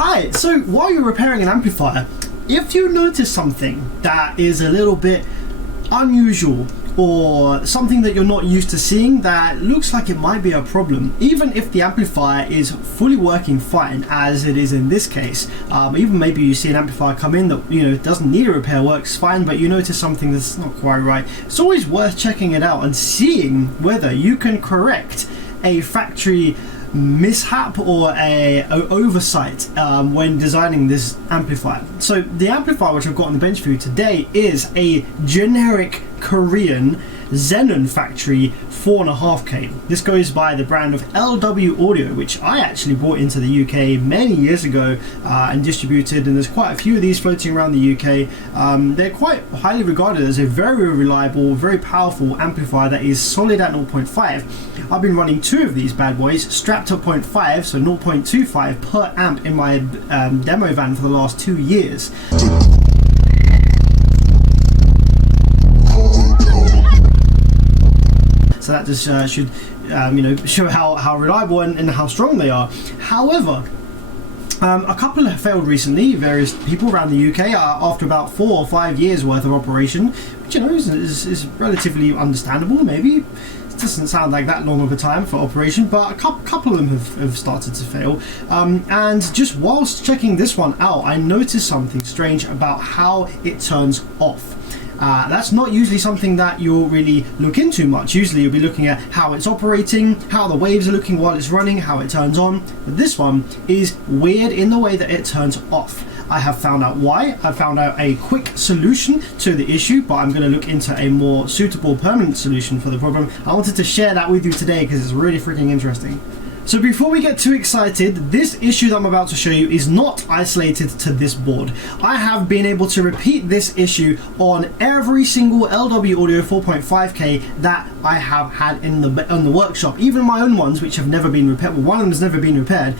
Alright, so while you're repairing an amplifier, if you notice something that is a little bit unusual or something that you're not used to seeing that looks like it might be a problem, even if the amplifier is fully working fine as it is in this case, even maybe you see an amplifier come in that, you know, doesn't need a repair, works fine, but you notice something that's not quite right, it's always worth checking it out and seeing whether you can correct a factory mishap or a oversight when designing this amplifier. So the amplifier which I've got on the bench for you today is a generic Korean Xenon factory 4.5K. This goes by the brand of LW Audio, which I actually brought into the UK many years ago and distributed, and there's quite a few of these floating around the UK. They're quite highly regarded as a very reliable, very powerful amplifier that is solid at 0.5. I've been running two of these bad boys strapped to 0.5, so 0.25 per amp in my demo van for the last 2 years. So that just should you know, show how reliable and how strong they are. However, a couple have failed recently. Various people around the UK after about 4 or 5 years worth of operation, which, you know, is relatively understandable. Maybe it doesn't sound like that long of a time for operation, but a couple of them have started to fail. And just whilst checking this one out, I noticed something strange about how it turns off. That's not usually something that you'll really look into much. Usually you'll be looking at how it's operating, how the waves are looking while it's running, how it turns on. But this one is weird in the way that it turns off. I have found out why. I found out a quick solution to the issue, but I'm going to look into a more suitable permanent solution for the problem. I wanted to share that with you today because it's really freaking interesting. So before we get too excited, this issue that I'm about to show you is not isolated to this board. I have been able to repeat this issue on every single LW Audio 4.5K that I have had in the workshop. Even my own ones, which have never been repaired, well, one of them has never been repaired,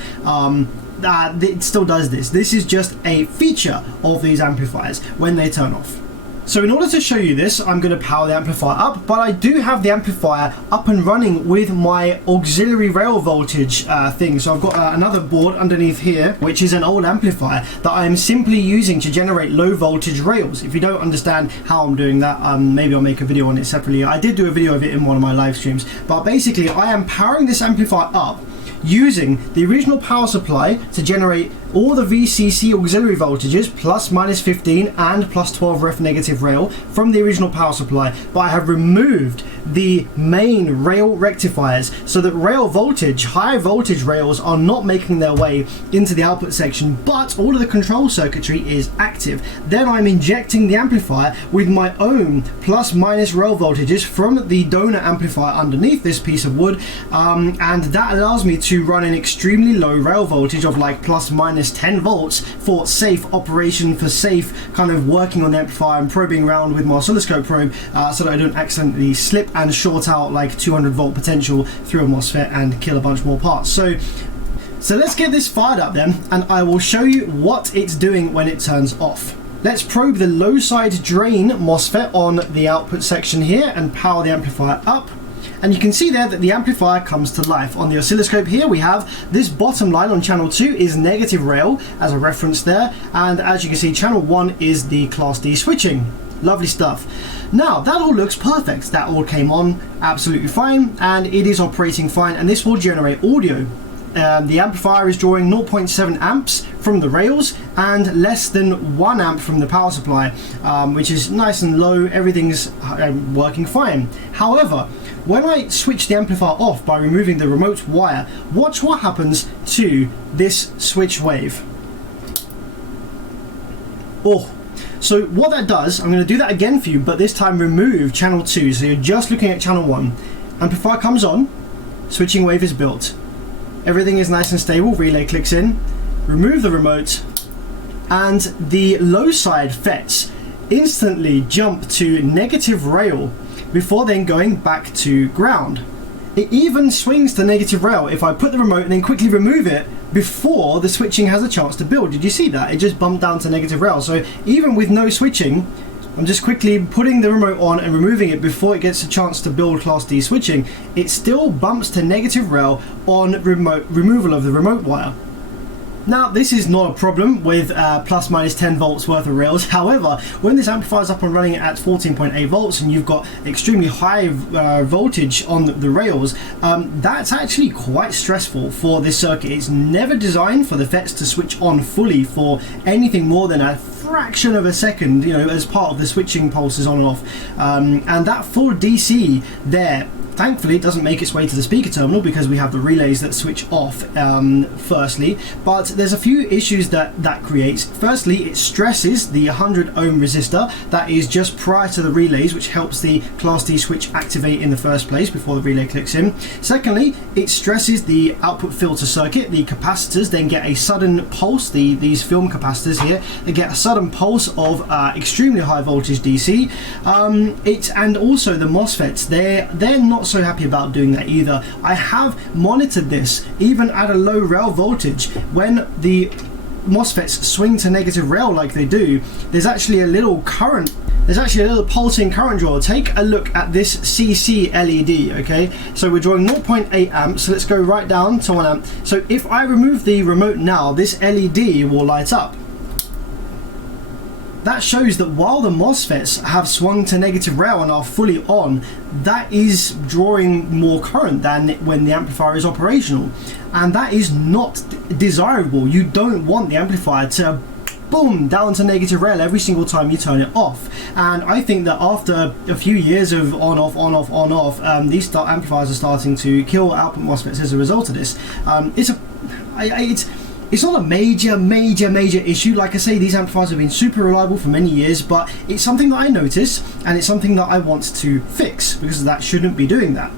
it still does this. This is just a feature of these amplifiers when they turn off. So in order to show you this, I'm going to power the amplifier up, but I do have the amplifier up and running with my auxiliary rail voltage thing. So I've got another board underneath here, which is an old amplifier that I am simply using to generate low voltage rails. If you don't understand how I'm doing that, maybe I'll make a video on it separately. I did do a video of it in one of my live streams, but basically I am powering this amplifier up using the original power supply to generate all the VCC auxiliary voltages plus minus 15 and plus 12 ref negative rail from the original power supply, but I have removed the main rail rectifiers so that rail voltage, high voltage rails, are not making their way into the output section, but all of the control circuitry is active. Then I'm injecting the amplifier with my own plus minus rail voltages from the donor amplifier underneath this piece of wood, and that allows me to run an extremely low rail voltage of like plus minus 10 volts for safe operation, for safe kind of working on the amplifier and probing around with my oscilloscope probe so that I don't accidentally slip and short out like 200 volt potential through a MOSFET and kill a bunch more parts. So let's get this fired up then, and I will show you what it's doing when it turns off. Let's probe the low side drain MOSFET on the output section here and power the amplifier up. And you can see there that the amplifier comes to life. On the oscilloscope here we have this bottom line on channel 2 is negative rail as a reference there, and as you can see channel 1 is the class D switching. Lovely stuff. Now that all looks perfect. That all came on absolutely fine and it is operating fine, and this will generate audio. The amplifier is drawing 0.7 amps from the rails and less than 1 amp from the power supply, which is nice and low. Everything's working fine. However, when I switch the amplifier off by removing the remote wire, watch what happens to this switch wave. Oh, so what that does, I'm going to do that again for you, but this time remove channel 2, so you're just looking at channel 1. Amplifier comes on, switching wave is built. Everything is nice and stable, relay clicks in, remove the remote, and the low side FETs instantly jump to negative rail before then going back to ground. It even swings to negative rail if I put the remote and then quickly remove it before the switching has a chance to build. Did you see that? It just bumped down to negative rail. So even with no switching, I'm just quickly putting the remote on and removing it before it gets a chance to build class D switching. It still bumps to negative rail on removal of the remote wire. Now, this is not a problem with plus minus 10 volts worth of rails. However, when this amplifier is up and running at 14.8 volts and you've got extremely high voltage on the rails, that's actually quite stressful for this circuit. It's never designed for the FETs to switch on fully for anything more than a fraction of a second, you know, as part of the switching pulses on and off. And that full DC there, thankfully, it doesn't make its way to the speaker terminal because we have the relays that switch off firstly, but there's a few issues that creates. Firstly, it stresses the 100 ohm resistor that is just prior to the relays, which helps the Class D switch activate in the first place before the relay clicks in. Secondly, it stresses the output filter circuit. The capacitors then get a sudden pulse, these film capacitors here, they get a sudden pulse of extremely high voltage DC. And also the MOSFETs, they're not so happy about doing that either. I have monitored this even at a low rail voltage. When the MOSFETs swing to negative rail like they do, there's actually a little current. There's actually a little pulsing current draw. Take a look at this CC LED, okay? So we're drawing 0.8 amps, so let's go right down to 1 amp. So if I remove the remote now, this LED will light up. That shows that while the MOSFETs have swung to negative rail and are fully on, that is drawing more current than when the amplifier is operational. And that is not desirable. You don't want the amplifier to boom down to negative rail every single time you turn it off. And I think that after a few years of on off, these amplifiers are starting to kill output MOSFETs as a result of this. It's not a major issue. Like I say, these amplifiers have been super reliable for many years, but it's something that I notice and it's something that I want to fix because that shouldn't be doing that.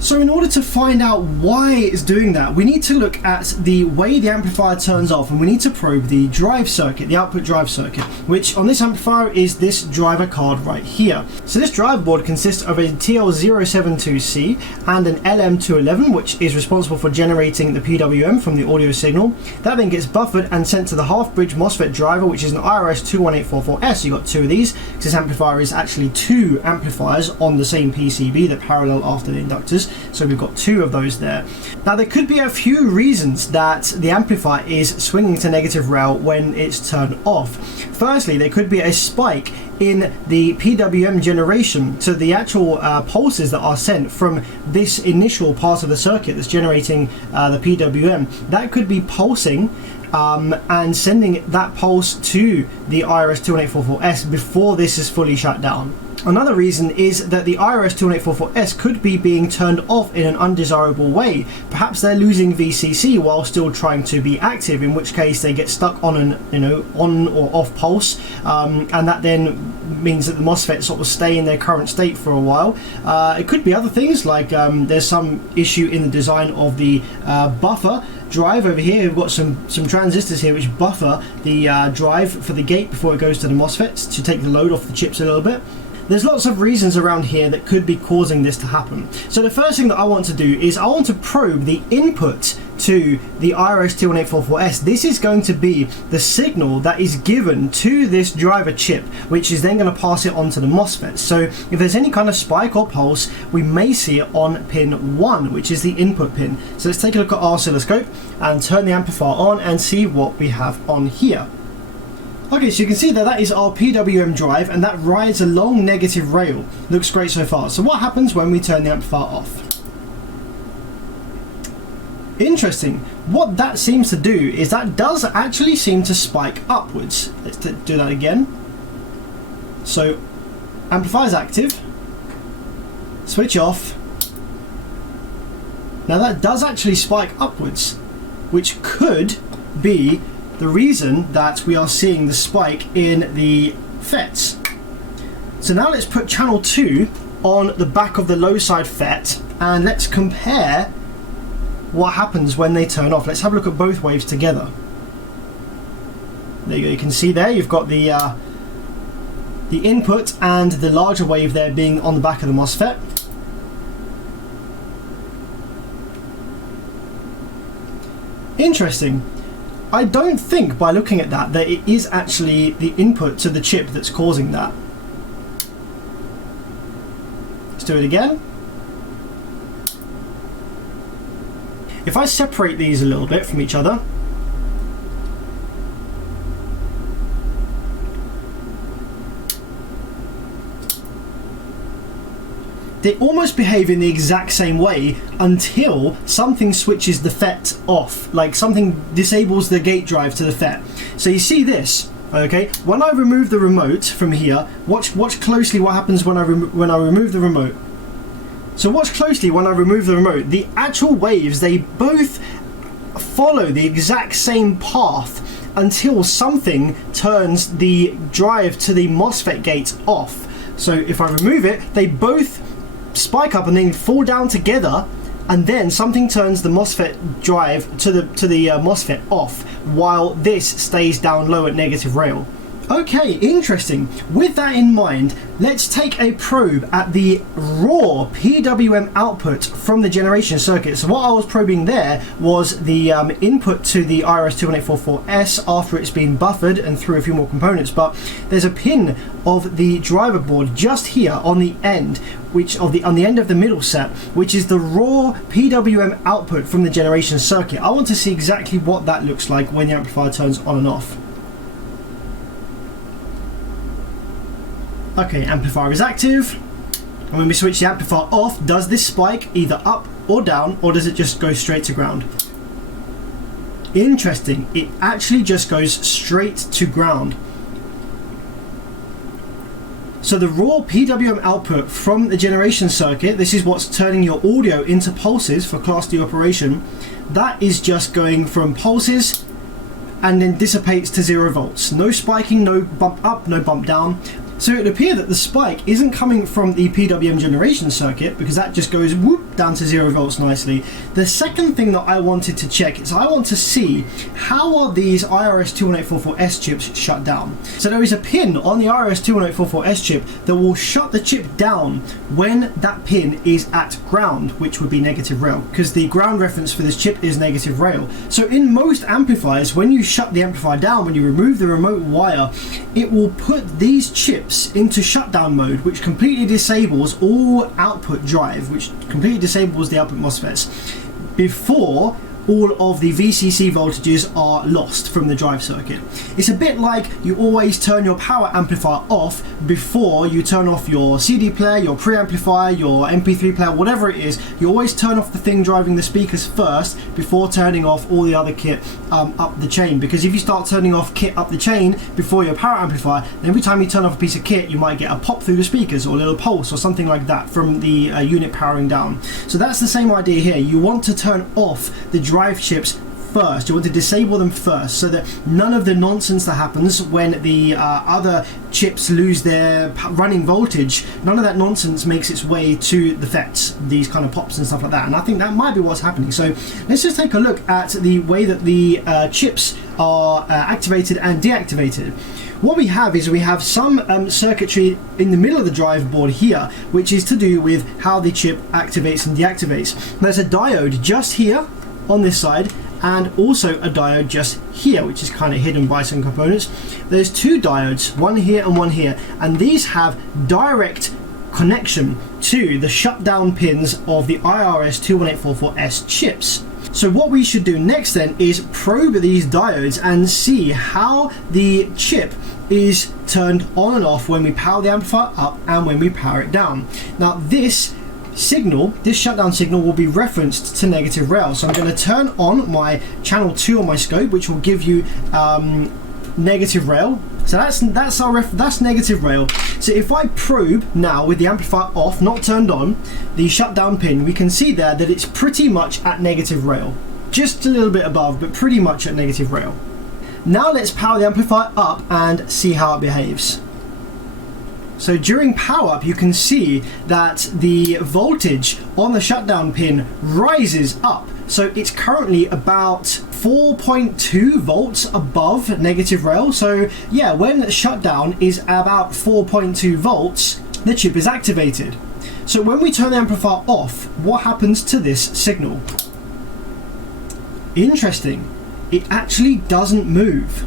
So in order to find out why it's doing that, we need to look at the way the amplifier turns off, and we need to probe the drive circuit, the output drive circuit, which on this amplifier is this driver card right here. So this driver board consists of a TL072C and an LM211, which is responsible for generating the PWM from the audio signal. That then gets buffered and sent to the half-bridge MOSFET driver, which is an IRS21844S. You've got two of these, because this amplifier is actually two amplifiers on the same PCB that parallel after the inductors. So we've got two of those there. Now there could be a few reasons that the amplifier is swinging to negative rail when it's turned off. Firstly, there could be a spike in the PWM generation, so the actual pulses that are sent from this initial part of the circuit that's generating the PWM, that could be pulsing and sending that pulse to the IRS21844S before this is fully shut down. Another reason is that the IRS21844S could be being turned off in an undesirable way. Perhaps they're losing VCC while still trying to be active, in which case they get stuck on an on or off pulse, and that then means that the MOSFETs sort of stay in their current state for a while. It could be other things, like there's some issue in the design of the buffer drive over here. We've got some transistors here which buffer the drive for the gate before it goes to the MOSFETs to take the load off the chips a little bit. There's lots of reasons around here that could be causing this to happen. So the first thing that I want to do is I want to probe the input to the IRS21844S. This is going to be the signal that is given to this driver chip, which is then going to pass it on to the MOSFET. So if there's any kind of spike or pulse, we may see it on pin 1, which is the input pin. So let's take a look at our oscilloscope and turn the amplifier on and see what we have on here. Okay, so you can see that is our PWM drive, and that rides along negative rail. Looks great so far. So what happens when we turn the amplifier off? Interesting. What that seems to do is that does actually seem to spike upwards. Let's do that again. So amplifier's active. Switch off. Now that does actually spike upwards, which could be the reason that we are seeing the spike in the FETs. So now let's put channel 2 on the back of the low side FET and let's compare what happens when they turn off. Let's have a look at both waves together. There you go, you can see there you've got the input and the larger wave there being on the back of the MOSFET. Interesting. I don't think by looking at that it is actually the input to the chip that's causing that. Let's do it again. If I separate these a little bit from each other, they almost behave in the exact same way until something switches the FET off, like something disables the gate drive to the FET. So you see this, okay? When I remove the remote from here, watch closely what happens when I remove the remote. So watch closely when I remove the remote. The actual waves, they both follow the exact same path until something turns the drive to the MOSFET gate off. So if I remove it, they both spike up and then fall down together, and then something turns the MOSFET drive to the MOSFET off, while this stays down low at negative rail. Okay, interesting. With that in mind, let's take a probe at the raw PWM output from the generation circuit. So what I was probing there was the input to the IRS21844S after it's been buffered and through a few more components, but there's a pin of the driver board just here on the end, on the end of the middle set, which is the raw PWM output from the generation circuit. I want to see exactly what that looks like when the amplifier turns on and off. Okay, amplifier is active, and when we switch the amplifier off, does this spike either up or down, or does it just go straight to ground? Interesting, it actually just goes straight to ground. So the raw PWM output from the generation circuit, this is what's turning your audio into pulses for Class D operation, that is just going from pulses and then dissipates to 0 volts. No spiking, no bump up, no bump down. So it would appear that the spike isn't coming from the PWM generation circuit, because that just goes whoop down to 0 volts nicely. The second thing that I wanted to check is I want to see how are these IRS21844S chips shut down. So there is a pin on the IRS21844S chip that will shut the chip down when that pin is at ground, which would be negative rail, because the ground reference for this chip is negative rail. So in most amplifiers, when you shut the amplifier down, when you remove the remote wire, it will put these chips into shutdown mode, which completely disables all output drive, which completely disables the output MOSFETs before all of the VCC voltages are lost from the drive circuit. It's a bit like you always turn your power amplifier off before you turn off your CD player, your preamplifier, your MP3 player, whatever it is. You always turn off the thing driving the speakers first before turning off all the other kit up the chain, because if you start turning off kit up the chain before your power amplifier, then every time you turn off a piece of kit you might get a pop through the speakers or a little pulse or something like that from the unit powering down. So that's the same idea here. You want to turn off the drive chips first. You want to disable them first, so that none of the nonsense that happens when the other chips lose their running voltage, none of that nonsense makes its way to the FETs, these kind of pops and stuff like that. And I think that might be what's happening. So let's just take a look at the way that the chips are activated and deactivated. What we have is we have some circuitry in the middle of the drive board here, which is to do with how the chip activates and deactivates. There's a diode just here on this side, and also a diode just here, which is kind of hidden by some components. There's two diodes, one here and one here, and these have direct connection to the shutdown pins of the IRS21844S chips. So what we should do next then is probe these diodes and see how the chip is turned on and off when we power the amplifier up and when we power it down. Now this shutdown signal will be referenced to negative rail. So I'm going to turn on my channel 2 on my scope, which will give you negative rail. So that's negative rail. So if I probe now with the amplifier off, not turned on, the shutdown pin, we can see there that it's pretty much at negative rail. Just a little bit above, but pretty much at negative rail. Now let's power the amplifier up and see how it behaves. So during power up, you can see that the voltage on the shutdown pin rises up. So it's currently about 4.2 volts above negative rail. So yeah, when shutdown is about 4.2 volts, the chip is activated. So when we turn the amplifier off, what happens to this signal? Interesting, it actually doesn't move.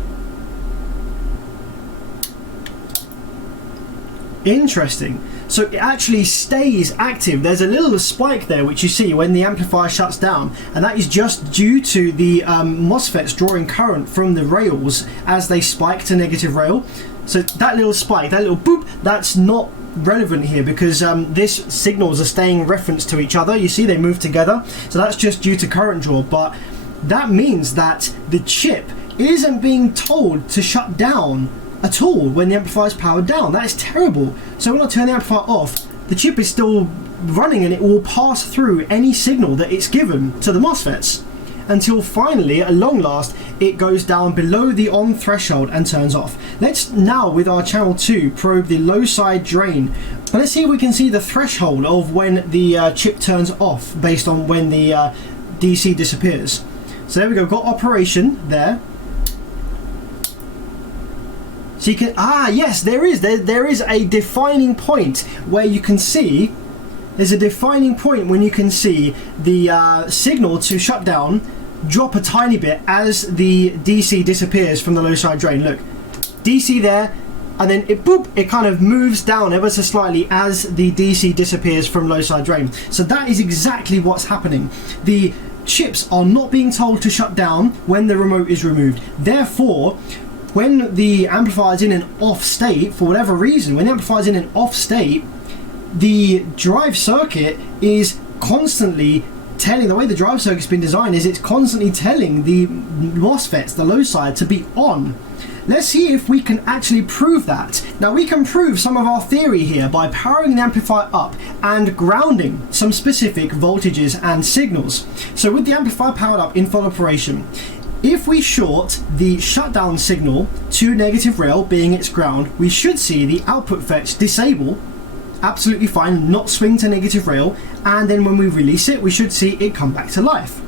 Interesting. So it actually stays active. There's a little spike there which you see when the amplifier shuts down, and that is just due to the MOSFETs drawing current from the rails as they spike to negative rail. So that little spike, that little boop, that's not relevant here because this signals are staying referenced to each other. You see they move together, so that's just due to current draw. But that means that the chip isn't being told to shut down at all when the amplifier is powered down. That is terrible. So when I turn the amplifier off, the chip is still running and it will pass through any signal that it's given to the MOSFETs until finally, at long last, it goes down below the on threshold and turns off. Let's now, with our channel 2, probe the low side drain. And let's see if we can see the threshold of when the chip turns off based on when the DC disappears. So there we go, got operation there. So you can, yes, there is a defining point where you can see, there's a defining point when you can see the signal to shut down drop a tiny bit as the DC disappears from the low side drain. Look, DC there, and then it boop, it kind of moves down ever so slightly as the DC disappears from low side drain. So that is exactly what's happening. The chips are not being told to shut down when the remote is removed. Therefore, when the amplifier is in an off state, for whatever reason, when the amplifier is in an off state, the drive circuit is constantly telling, the way the drive circuit's been designed is it's constantly telling the MOSFETs, the low side, to be on. Let's see if we can actually prove that. Now we can prove some of our theory here by powering the amplifier up and grounding some specific voltages and signals. So with the amplifier powered up in full operation, if we short the shutdown signal to negative rail being its ground, we should see the output fetch disable, absolutely fine, not swing to negative rail, and then when we release it, we should see it come back to life.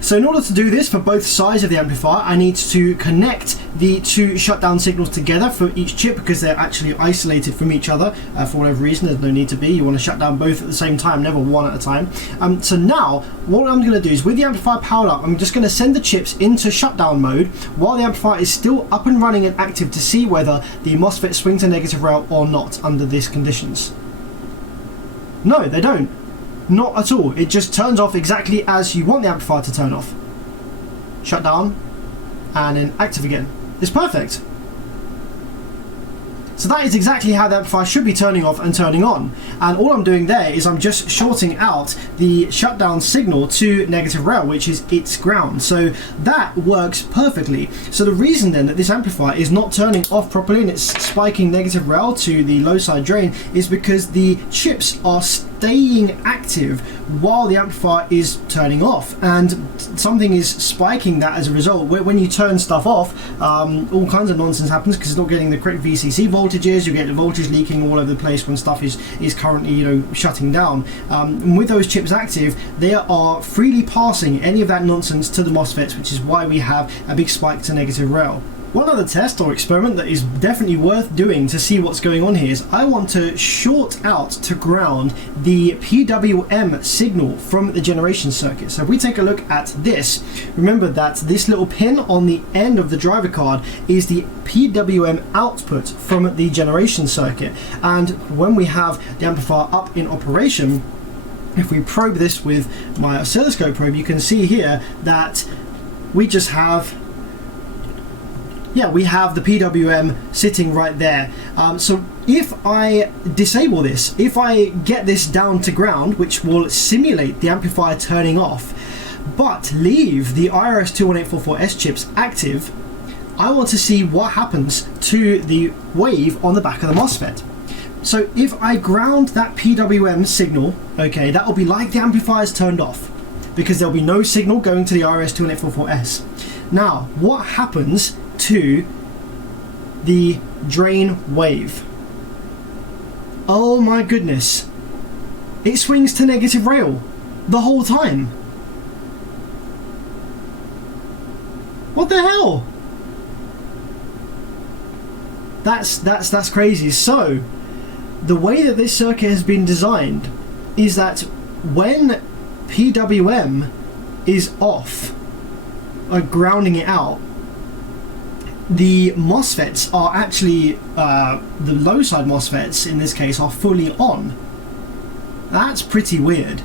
So in order to do this for both sides of the amplifier, I need to connect the two shutdown signals together for each chip because they're actually isolated from each other for whatever reason. There's no need to be. You want to shut down both at the same time, never one at a time. So now what I'm going to do is, with the amplifier powered up, I'm just going to send the chips into shutdown mode while the amplifier is still up and running and active to see whether the MOSFET swing to negative rail or not under these conditions. No, they don't. Not at all. It just turns off exactly as you want the amplifier to turn off. Shut down, and then active again. It's perfect. So that is exactly how the amplifier should be turning off and turning on. And all I'm doing there is I'm just shorting out the shutdown signal to negative rail, which is its ground. So that works perfectly. So the reason then that this amplifier is not turning off properly and it's spiking negative rail to the low side drain is because the chips are staying active while the amplifier is turning off, and something is spiking that as a result. When you turn stuff off, all kinds of nonsense happens because it's not getting the correct VCC voltages. You get the voltage leaking all over the place when stuff is currently shutting down. And with those chips active, they are freely passing any of that nonsense to the MOSFETs, which is why we have a big spike to negative rail. One other test or experiment that is definitely worth doing to see what's going on here is I want to short out to ground the PWM signal from the generation circuit. So if we take a look at this, remember that this little pin on the end of the driver card is the PWM output from the generation circuit. And when we have the amplifier up in operation, if we probe this with my oscilloscope probe, you can see here that we just have we have the PWM sitting right there. So if I disable this, if I get this down to ground, which will simulate the amplifier turning off, but leave the IRS21844S chips active, I want to see what happens to the wave on the back of the MOSFET. So if I ground that PWM signal, okay, that will be like the amplifier's turned off because there'll be no signal going to the IRS21844S. Now, what happens to the drain wave? Oh my goodness, it swings to negative rail the whole time. What the hell? That's crazy. So the way that this circuit has been designed is that when PWM is off, like grounding it out, the MOSFETs are actually, the low side MOSFETs in this case, are fully on. That's pretty weird.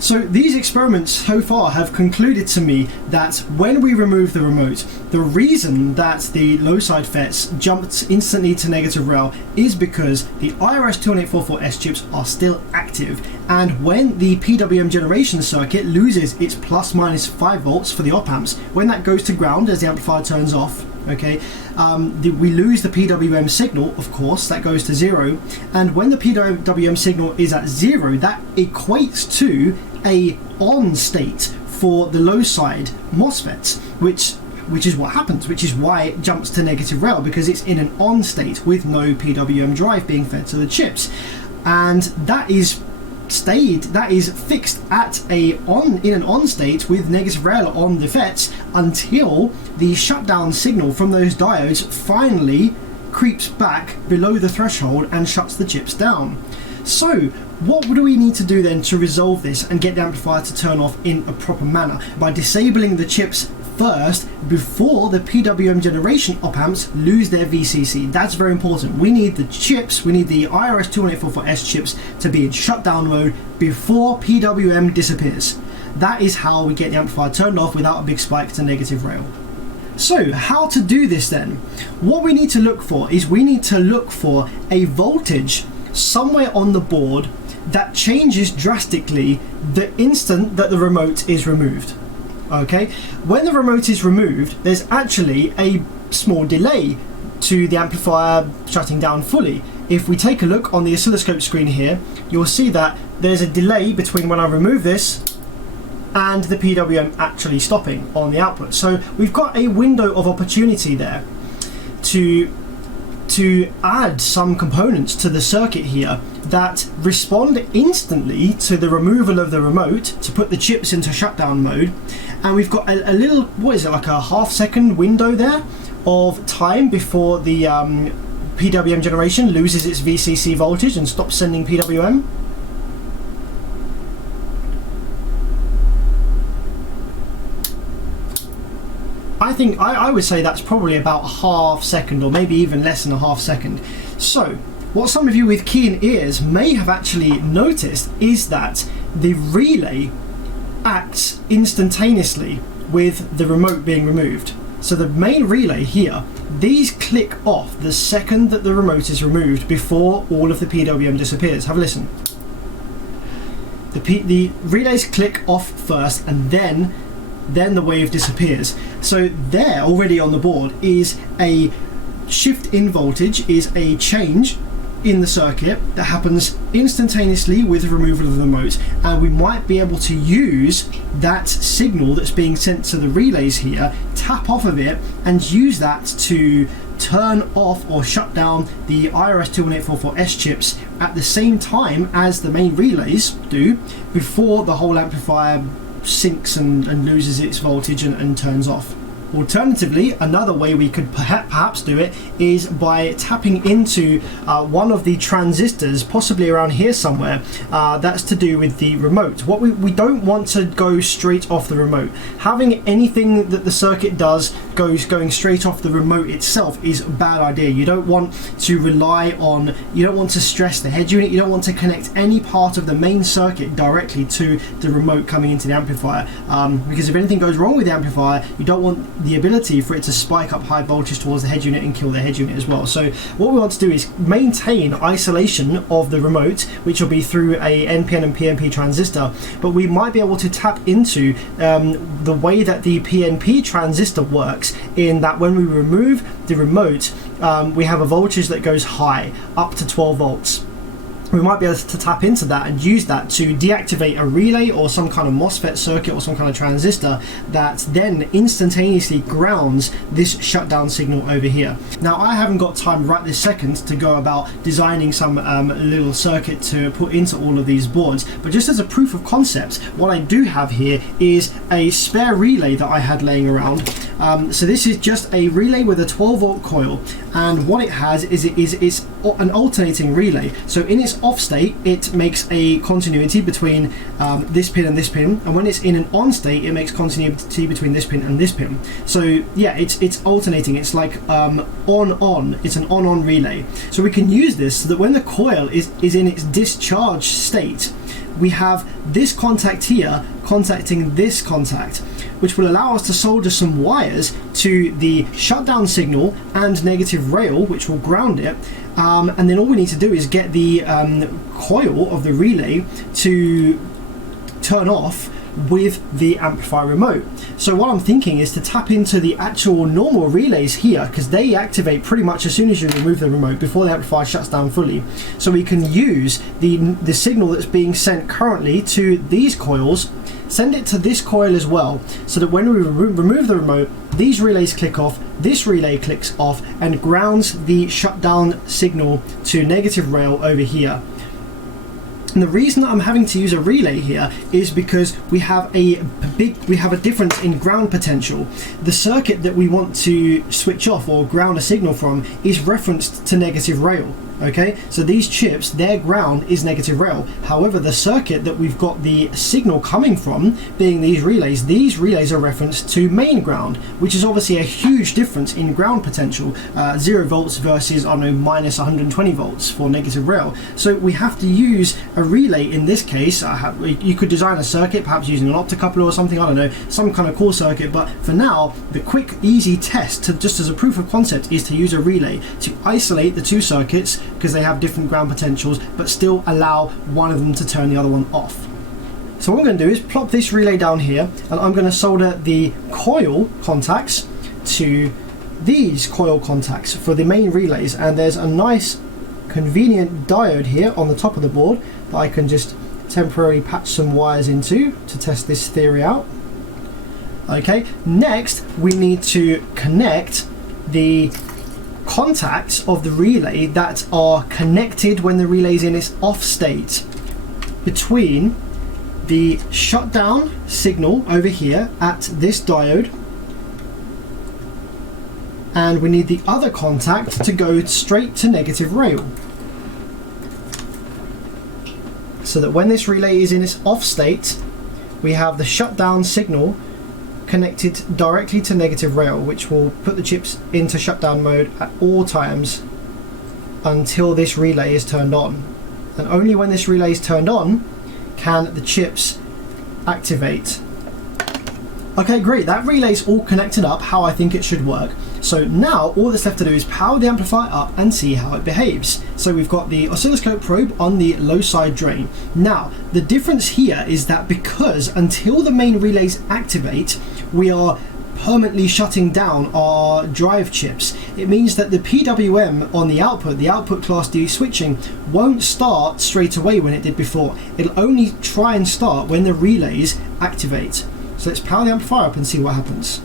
So these experiments so far have concluded to me that when we remove the remote, the reason that the low side FETs jumped instantly to negative rail is because the IRS-21844S chips are still active, and when the PWM generation circuit loses its plus minus 5 volts for the op amps, when that goes to ground as the amplifier turns off, okay, we lose the PWM signal, of course, that goes to 0, and when the PWM signal is at 0, that equates to a on state for the low side MOSFETs, which is what happens, which is why it jumps to negative rail, because it's in an on state with no PWM drive being fed to the chips, and that is fixed at in an on state with negative rail on the FETs until the shutdown signal from those diodes finally creeps back below the threshold and shuts the chips down. So what do we need to do then to resolve this and get the amplifier to turn off in a proper manner? By disabling the chips first before the PWM generation op amps lose their VCC. That's very important. We need the chips, we need the IRS-21844S chips to be in shutdown mode before PWM disappears. That is how we get the amplifier turned off without a big spike to negative rail. So how to do this then? What we need to look for is we need to look for a voltage somewhere on the board that changes drastically the instant that the remote is removed. Okay, when the remote is removed, there's actually a small delay to the amplifier shutting down fully. If we take a look on the oscilloscope screen here, you'll see that there's a delay between when I remove this and the PWM actually stopping on the output. So we've got a window of opportunity there to add some components to the circuit here that respond instantly to the removal of the remote to put the chips into shutdown mode, and we've got a little, what is it, like a half-second window there of time before the PWM generation loses its VCC voltage and stops sending PWM. I would say that's probably about a half second, or maybe even less than a half second. So what some of you with keen ears may have actually noticed is that the relay acts instantaneously with the remote being removed. So the main relay here, these click off the second that the remote is removed before all of the PWM disappears. Have a listen. The relays click off first, and then the wave disappears. So there already on the board is a shift in voltage, is a change in the circuit that happens instantaneously with the removal of the remote, and we might be able to use that signal that's being sent to the relays here, tap off of it, and use that to turn off or shut down the IRS-21844S chips at the same time as the main relays do before the whole amplifier sinks and loses its voltage and turns off. Alternatively, another way we could perhaps do it is by tapping into one of the transistors, possibly around here somewhere, that's to do with the remote. What we don't want to go straight off the remote. Having anything that the circuit does going straight off the remote itself is a bad idea. You don't want to rely on, you don't want to stress the head unit, you don't want to connect any part of the main circuit directly to the remote coming into the amplifier, because if anything goes wrong with the amplifier, you don't want the ability for it to spike up high voltage towards the head unit and kill the head unit as well. So what we want to do is maintain isolation of the remote, which will be through a NPN and PNP transistor, but we might be able to tap into the way that the PNP transistor works, in that when we remove the remote, we have a voltage that goes high, up to 12 volts. We might be able to tap into that and use that to deactivate a relay or some kind of MOSFET circuit or some kind of transistor that then instantaneously grounds this shutdown signal over here. Now, I haven't got time right this second to go about designing some little circuit to put into all of these boards, but just as a proof of concept, what I do have here is a spare relay that I had laying around, So this is just a relay with a 12-volt coil, and what it has is it's an alternating relay. So in its off state, it makes a continuity between this pin and this pin, and when it's in an on state, it makes continuity between this pin and this pin. So yeah, it's alternating. It's like on. It's an on relay. So we can use this so that when the coil is in its discharge state, we have this contact here contacting this contact, which will allow us to solder some wires to the shutdown signal and negative rail, which will ground it, and then all we need to do is get the coil of the relay to turn off with the amplifier remote. So what I'm thinking is to tap into the actual normal relays here, because they activate pretty much as soon as you remove the remote, before the amplifier shuts down fully. So we can use the signal that's being sent currently to these coils, send it to this coil as well, so that when we remove the remote, these relays click off, this relay clicks off, and grounds the shutdown signal to negative rail over here. And the reason that I'm having to use a relay here is because we have a difference in ground potential. The circuit that we want to switch off or ground a signal from is referenced to negative rail. Okay, so these chips, their ground is negative rail. However, the circuit that we've got the signal coming from, being these relays are referenced to main ground, which is obviously a huge difference in ground potential. 0 volts versus, I don't know, minus 120 volts for negative rail. So we have to use a relay in this case. You could design a circuit, perhaps using an optocoupler or something, I don't know, some kind of cool circuit. But for now, the quick, easy test, just as a proof of concept, is to use a relay to isolate the two circuits, because they have different ground potentials, but still allow one of them to turn the other one off. So what I'm going to do is plop this relay down here, and I'm going to solder the coil contacts to these coil contacts for the main relays. And there's a nice convenient diode here on the top of the board that I can just temporarily patch some wires into to test this theory out. Okay, next we need to connect the contacts of the relay that are connected when the relay is in its off state between the shutdown signal over here at this diode, and we need the other contact to go straight to negative rail, so that when this relay is in its off state, we have the shutdown signal connected directly to negative rail, which will put the chips into shutdown mode at all times until this relay is turned on. And only when this relay is turned on can the chips activate. Okay, great, that relay's all connected up how I think it should work. So now all that's left to do is power the amplifier up and see how it behaves. So we've got the oscilloscope probe on the low side drain. Now the difference here is that because until the main relays activate, we are permanently shutting down our drive chips. It means that the PWM on the output class D switching, won't start straight away when it did before. It'll only try and start when the relays activate. So let's power the amplifier up and see what happens.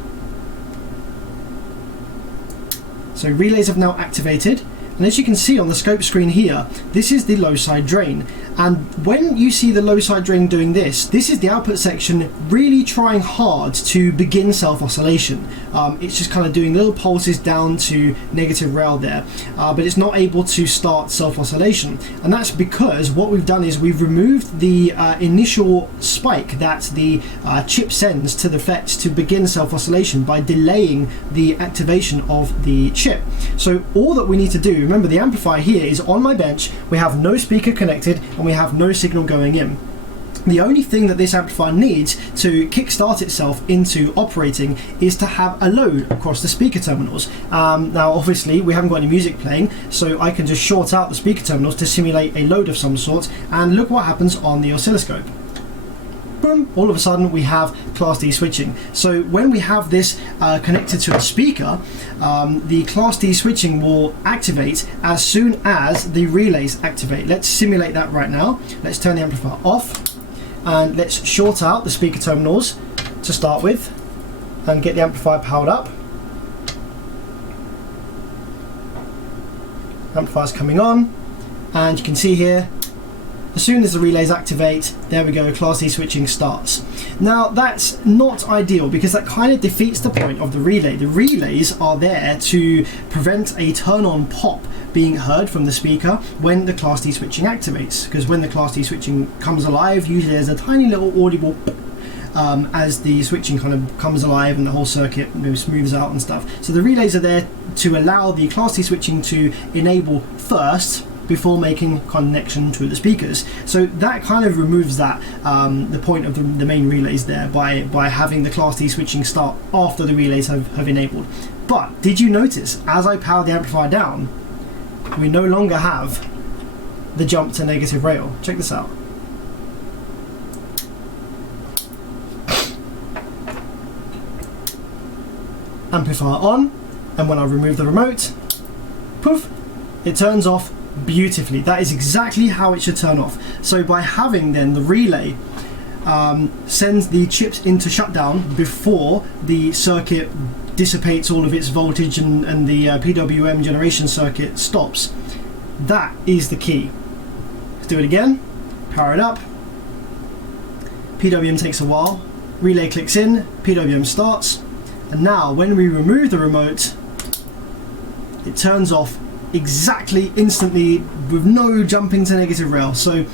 So relays have now activated, and as you can see on the scope screen here, this is the low side drain. And when you see the low side drain doing this is the output section really trying hard to begin self-oscillation. It's just kind of doing little pulses down to negative rail there, but it's not able to start self-oscillation. And that's because what we've done is we've removed the initial spike that the chip sends to the FETs to begin self-oscillation by delaying the activation of the chip. So all that we need to do, remember the amplifier here is on my bench, we have no speaker connected, and we have no signal going in. The only thing that this amplifier needs to kickstart itself into operating is to have a load across the speaker terminals. Now obviously we haven't got any music playing, so I can just short out the speaker terminals to simulate a load of some sort, and look what happens on the oscilloscope. Boom, all of a sudden we have Class D switching. So when we have this connected to a speaker, the Class D switching will activate as soon as the relays activate. Let's simulate that right now. Let's turn the amplifier off, and let's short out the speaker terminals to start with and get the amplifier powered up. Amplifier's coming on, and you can see here as soon as the relays activate, there we go, Class D switching starts. Now that's not ideal because that kind of defeats the point of the relay. The relays are there to prevent a turn-on pop being heard from the speaker when the Class D switching activates, because when the Class D switching comes alive, usually there's a tiny little audible as the switching kind of comes alive and the whole circuit moves out and stuff. So the relays are there to allow the Class D switching to enable first before making connection to the speakers. So that kind of removes that the point of the main relays there by having the Class D switching start after the relays have enabled. But did you notice as I power the amplifier down, we no longer have the jump to negative rail? Check this out. Amplifier on, and when I remove the remote, poof, it turns off beautifully. That is exactly how it should turn off. So by having then the relay sends the chips into shutdown before the circuit dissipates all of its voltage and the PWM generation circuit stops, that is the key. Let's do it again. Power it up. PWM takes a while. Relay clicks in, PWM starts, and now when we remove the remote, it turns off exactly instantly with no jumping to negative rail. So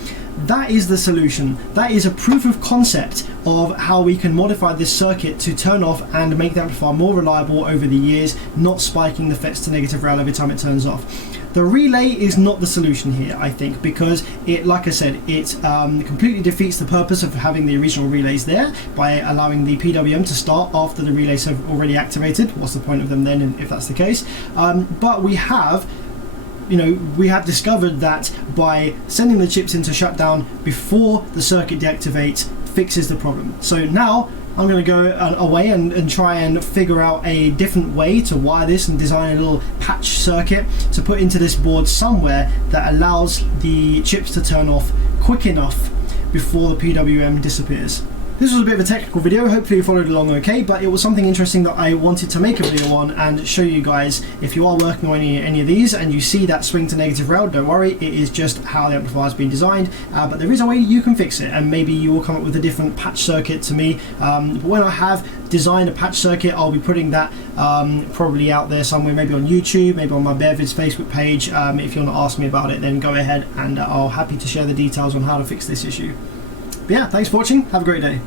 that is the solution. That is a proof of concept of how we can modify this circuit to turn off and make the amplifier more reliable over the years, not spiking the FETs to negative rail every time it turns off. The relay is not the solution here, I think, because it, like I said, it completely defeats the purpose of having the original relays there by allowing the PWM to start after the relays have already activated. What's the point of them then, if that's the case? But we have discovered that by sending the chips into shutdown before the circuit deactivates fixes the problem. So now I'm going to go away and try and figure out a different way to wire this and design a little patch circuit to put into this board somewhere that allows the chips to turn off quick enough before the PWM disappears. This was a bit of a technical video, hopefully you followed along okay, but it was something interesting that I wanted to make a video on and show you guys. If you are working on any of these and you see that swing to negative rail, don't worry, it is just how the amplifier has been designed, but there is a way you can fix it, and maybe you will come up with a different patch circuit to me. But when I have designed a patch circuit, I'll be putting that probably out there somewhere, maybe on YouTube, maybe on my Bearvids Facebook page. If you want to ask me about it, then go ahead and I'll happy to share the details on how to fix this issue. But yeah, thanks for watching, have a great day.